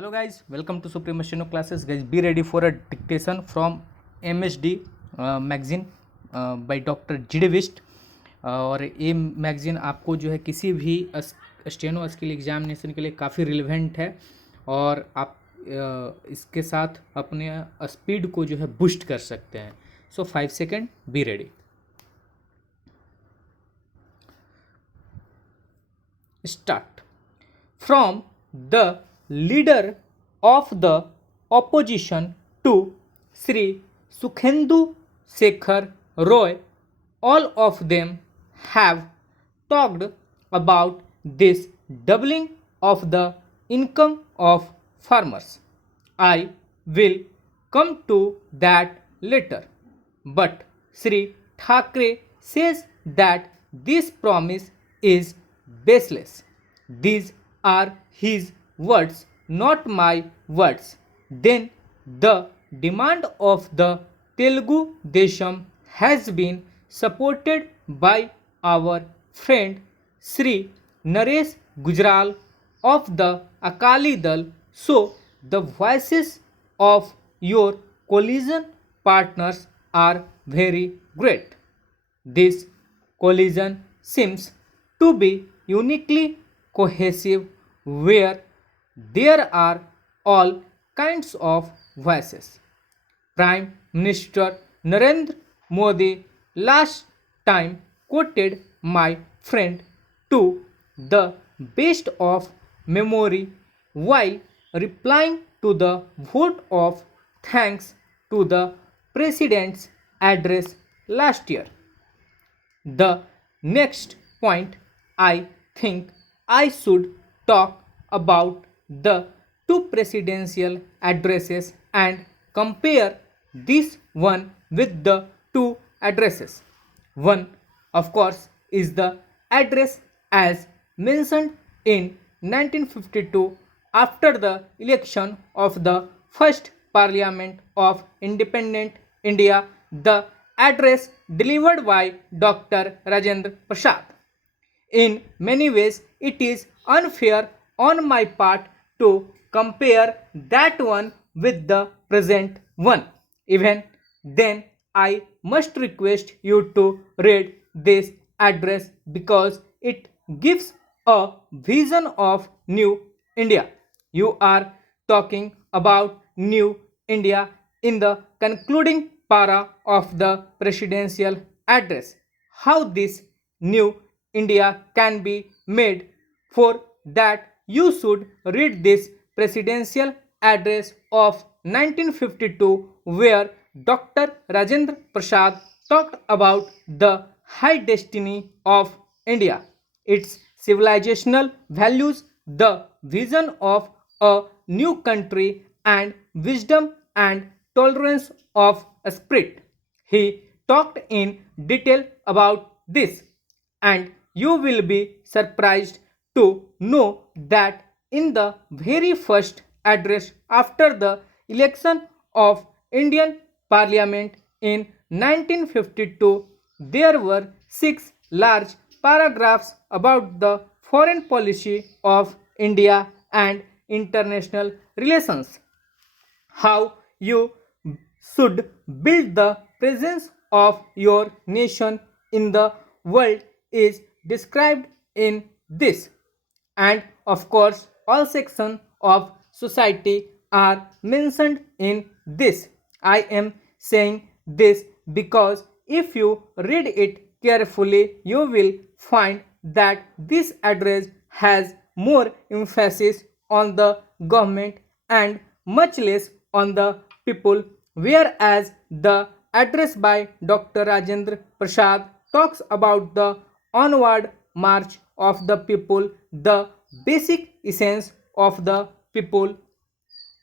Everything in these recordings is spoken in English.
Hello guys, welcome to Supreme Steno classes. Guys, be ready for a dictation from MSD magazine by doctor जिडविस्ट। और ये magazine आपको जो है किसी भी स्टेनो स्किल एग्जामिनेशन के लिए काफ़ी रिलेवेंट है और आप इसके साथ अपने स्पीड को जो है बूस्ट कर सकते हैं। सो 5 second, be ready. Start. From the leader of the opposition to Sri Sukhendu Shekhar Roy, all of them have talked about this doubling of the income of farmers. I will come to that later. But Sri Thackeray says that this promise is baseless. These are his words, not my words. Then the demand of the Telugu Desham has been supported by our friend Sri Naresh Gujral of the Akali Dal. So the voices of your coalition partners are very great. This coalition seems to be uniquely cohesive, where there are all kinds of voices. Prime Minister Narendra Modi last time quoted my friend to the best of memory while replying to the vote of thanks to the President's address last year. The next point, I think I should talk about the two presidential addresses and compare this one with the two addresses. One, of course, is the address as mentioned in 1952 after the election of the first Parliament of Independent India, the address delivered by Dr. Rajendra Prasad. In many ways, it is unfair on my part to compare that one with the present one. Even then, I must request you to read this address because it gives a vision of New India. You are talking about New India in the concluding para of the presidential address. How this New India can be made, for that you should read this presidential address of 1952 where Dr. Rajendra Prasad talked about the high destiny of India, its civilizational values, the vision of a new country, and wisdom and tolerance of spirit. He talked in detail about this, and you will be surprised to know that in the very first address after the election of Indian Parliament in 1952, there were 6 large paragraphs about the foreign policy of India and international relations. How you should build the presence of your nation in the world is described in this. And of course, all sections of society are mentioned in this. I am saying this because if you read it carefully, you will find that this address has more emphasis on the government and much less on the people, whereas the address by Dr. Rajendra Prasad talks about the onward march of the people, the basic essence of the people,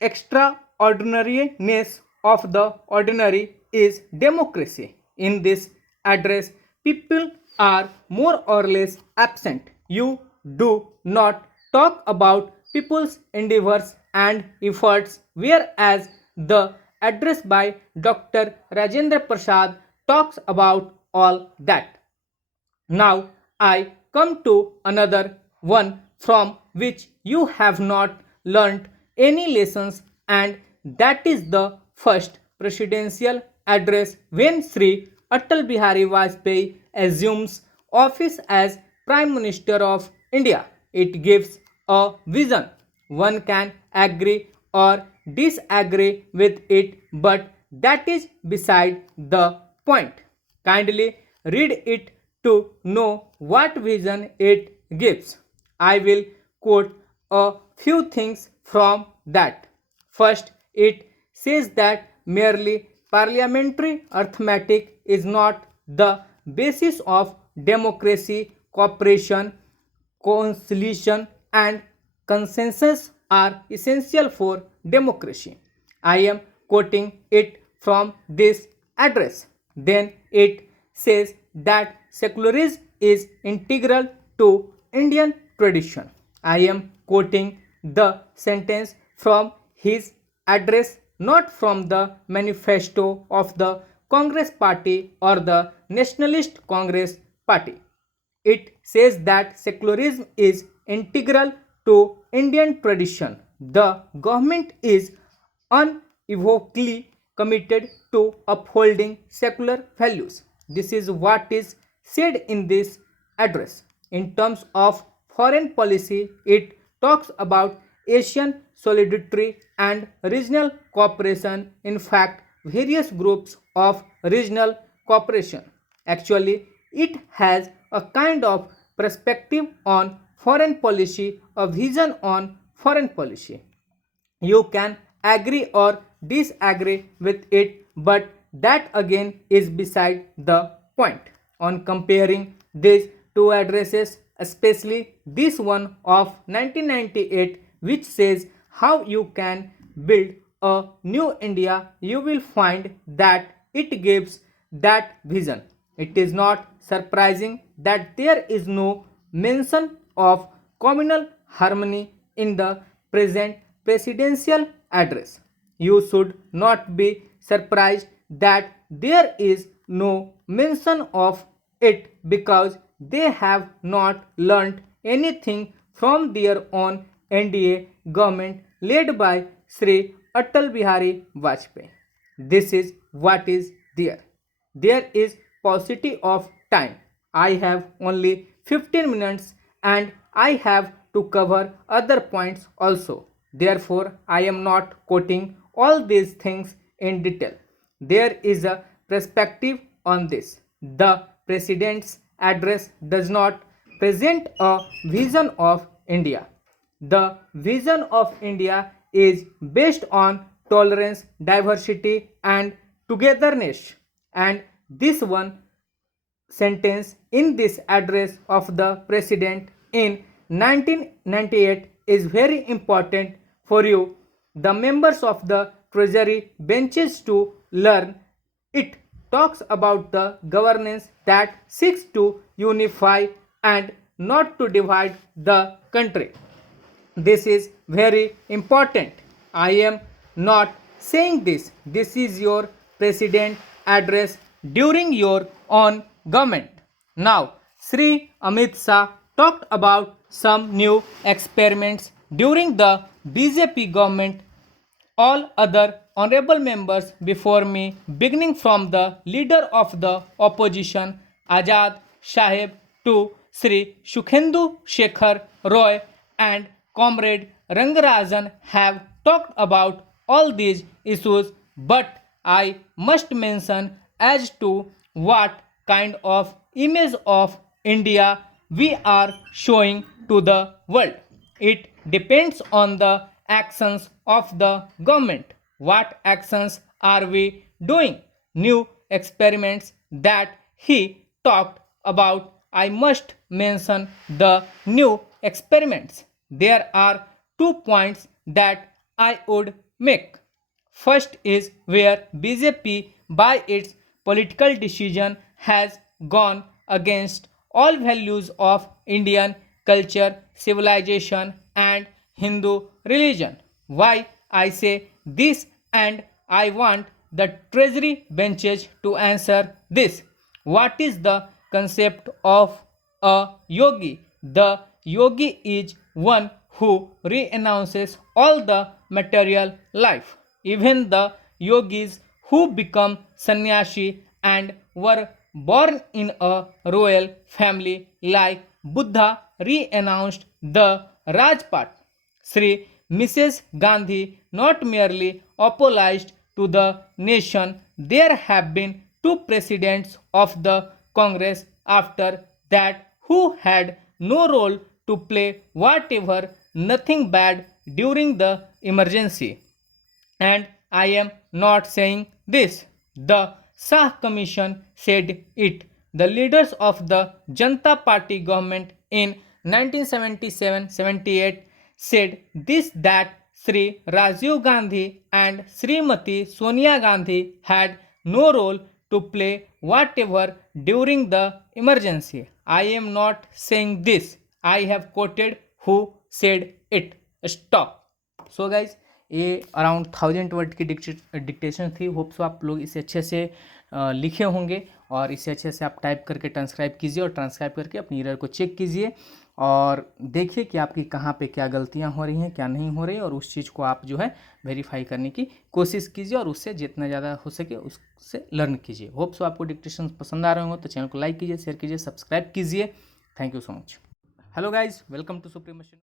extraordinariness of the ordinary is democracy. In this address, people are more or less absent. You do not talk about people's endeavors and efforts, whereas the address by Dr. Rajendra Prasad talks about all that. Now I come to another one from which you have not learnt any lessons, and that is the first presidential address when Sri Atal Bihari Vajpayee assumes office as Prime Minister of India. It gives a vision. One can agree or disagree with it, but that is beside the point. Kindly read it to know what vision it gives. I will quote a few things from that. First, it says that merely parliamentary arithmetic is not the basis of democracy, cooperation, conciliation, and consensus are essential for democracy. I am quoting it from this address. Then it says that secularism is integral to Indian tradition. I am quoting the sentence from his address, not from the manifesto of the Congress Party or the Nationalist Congress Party. It says that secularism is integral to Indian tradition. The government is unequivocally committed to upholding secular values. This is what is said in this address. In terms of foreign policy, it talks about Asian solidarity and regional cooperation. In fact, various groups of regional cooperation. Actually, it has a kind of perspective on foreign policy, a vision on foreign policy. You can agree or disagree with it, but that again is beside the point. On comparing these two addresses, especially this one of 1998, which says how you can build a new India, you will find that it gives that vision. It is not surprising that there is no mention of communal harmony in the present presidential address. You should not be surprised that there is no mention of it because they have not learnt anything from their own NDA government led by Sri Atal Bihari Vajpayee. This is what is there. There is paucity of time. I have only 15 minutes and I have to cover other points also. Therefore, I am not quoting all these things in detail. There is a perspective on this. The President's address does not present a vision of India. The vision of India is based on tolerance, diversity, and togetherness. And this one sentence in this address of the President in 1998 is very important for you, the members of the Treasury benches, to learn. It talks about the governance that seeks to unify and not to divide the country. This is very important. I am not saying this. This is your president address during your own government. Now, Sri Amit Shah talked about some new experiments during the BJP government. All other honorable members before me, beginning from the leader of the opposition, Azad Sahib, to Sri Sukhendu Shekhar Roy and Comrade Rangarajan, have talked about all these issues, but I must mention as to what kind of image of India we are showing to the world. It depends on the actions of the government. What actions are we doing? New experiments that he talked about. I must mention the new experiments. There are 2 points that I would make. First is where BJP, by its political decision, has gone against all values of Indian culture, civilization, and Hindu religion. Why I say this, and I want the treasury benches to answer this. What is the concept of a yogi? The yogi is one who renounces all the material life. Even the yogis who become sannyasi and were born in a royal family like Buddha renounced the Rajpat. Sri Mrs. Gandhi not merely apologized to the nation, there have been two presidents of the Congress after that who had no role to play whatever, nothing bad during the emergency. And I am not saying this. The Shah Commission said it. The leaders of the Janata Party government in 1977-78 said this, that Sri Rajiv Gandhi and Srimati Sonia Gandhi had no role to play whatever during the emergency. I am not saying this. I have quoted who said it. Stop. So guys ये around 1000 word की dictation थी. Hope so आप लोग इसे अच्छे से लिखे होंगे और इसे अच्छे से आप टाइप करके ट्रांसक्राइब कीजिए और ट्रांसक्राइब करके अपनी एरर को चेक कीजिए और देखिए कि आपकी कहाँ पे क्या गलतियाँ हो रही हैं, क्या नहीं हो रही, और उस चीज़ को आप जो है वेरीफाई करने की कोशिश कीजिए और उससे जितना ज़्यादा हो सके उससे लर्न कीजिए. होप सो आपको डिक्टेशन पसंद आ रहे होंगे तो चैनल को लाइक कीजिए, शेयर कीजिए, सब्सक्राइब कीजिए. Thank you so much. Hello guys, welcome to supreme machine.